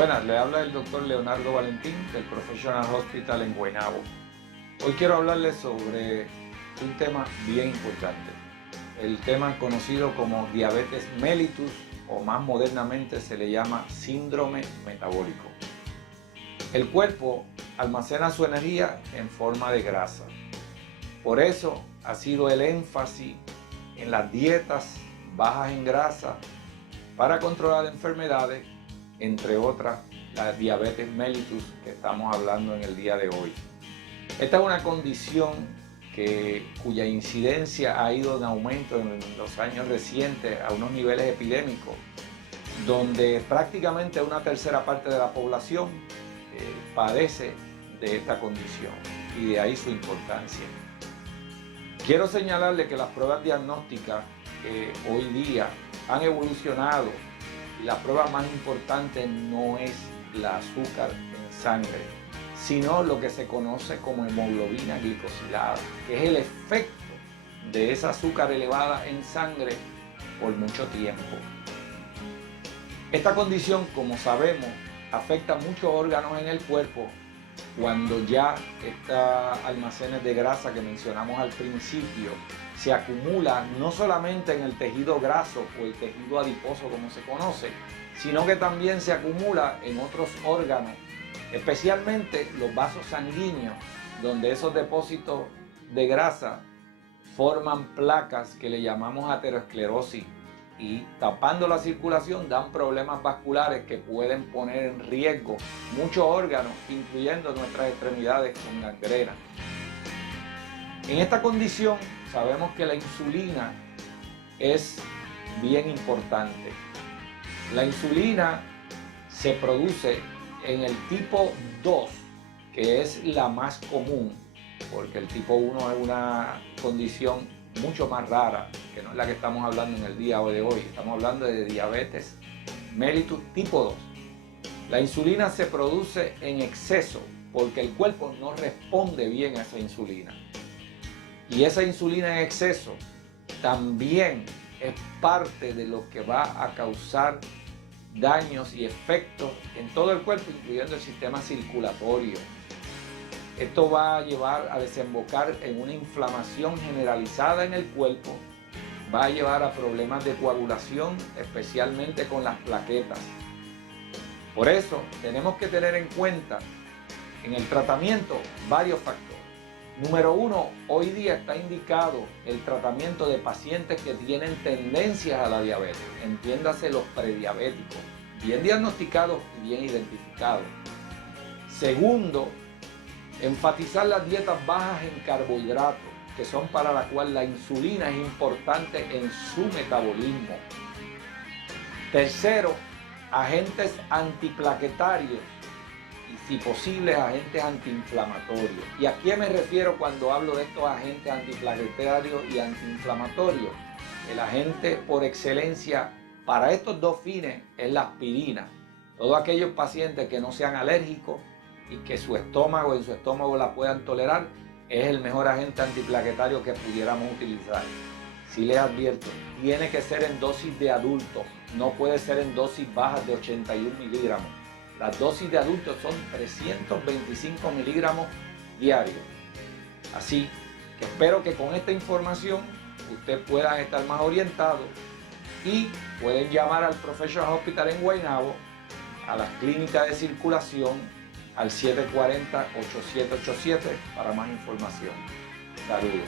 Buenas, le habla el doctor Leonardo Valentín del Professional Hospital en Guaynabo. Hoy quiero hablarles sobre un tema bien importante, el tema conocido como diabetes mellitus, o más modernamente se le llama síndrome metabólico. El cuerpo almacena su energía en forma de grasa. Por eso ha sido el énfasis en las dietas bajas en grasa para controlar enfermedades, entre otras la diabetes mellitus que estamos hablando en el día de hoy. Esta es una condición cuya incidencia ha ido en aumento en los años recientes a unos niveles epidémicos, donde prácticamente una tercera parte de la población padece de esta condición, y de ahí su importancia. Quiero señalarle que las pruebas diagnósticas hoy día han evolucionado, y la prueba más importante no es la azúcar en sangre, sino lo que se conoce como hemoglobina glicosilada, que es el efecto de esa azúcar elevada en sangre por mucho tiempo. Esta condición, como sabemos, afecta muchos órganos en el cuerpo cuando ya estos almacenes de grasa que mencionamos al principio se acumulan no solamente en el tejido graso o el tejido adiposo como se conoce, sino que también se acumula en otros órganos, especialmente los vasos sanguíneos, donde esos depósitos de grasa forman placas que le llamamos aterosclerosis, y tapando la circulación dan problemas vasculares que pueden poner en riesgo muchos órganos, incluyendo nuestras extremidades, con gangrena. En esta condición sabemos que la insulina es bien importante. La insulina se produce en el tipo 2, que es la más común, porque el tipo 1 es una condición mucho más rara, que no es la que estamos hablando en el día de hoy. Estamos hablando de diabetes mellitus tipo 2. La insulina se produce en exceso porque el cuerpo no responde bien a esa insulina. Y esa insulina en exceso también es parte de lo que va a causar daños y efectos en todo el cuerpo, incluyendo el sistema circulatorio. Esto va a llevar a desembocar en una inflamación generalizada en el cuerpo, va a llevar a problemas de coagulación, especialmente con las plaquetas. Por eso tenemos que tener en cuenta en el tratamiento varios factores. Número 1, hoy día está indicado el tratamiento de pacientes que tienen tendencias a la diabetes, entiéndase los prediabéticos, bien diagnosticados y bien identificados. Segundo, enfatizar las dietas bajas en carbohidratos, que son para la cual la insulina es importante en su metabolismo. Tercero, agentes antiplaquetarios y, si posible, agentes antiinflamatorios. ¿Y a qué me refiero cuando hablo de estos agentes antiplaquetarios y antiinflamatorios? El agente por excelencia para estos dos fines es la aspirina. Todos aquellos pacientes que no sean alérgicos y que en su estómago la puedan tolerar, es el mejor agente antiplaquetario que pudiéramos utilizar. Si les advierto, tiene que ser en dosis de adultos, no puede ser en dosis bajas de 81 miligramos. Las dosis de adultos son 325 miligramos diarios. Así que espero que con esta información ustedes puedan estar más orientados y pueden llamar al Professional Hospital en Guaynabo, a las clínicas de circulación, al 740-8787 para más información. Saludos.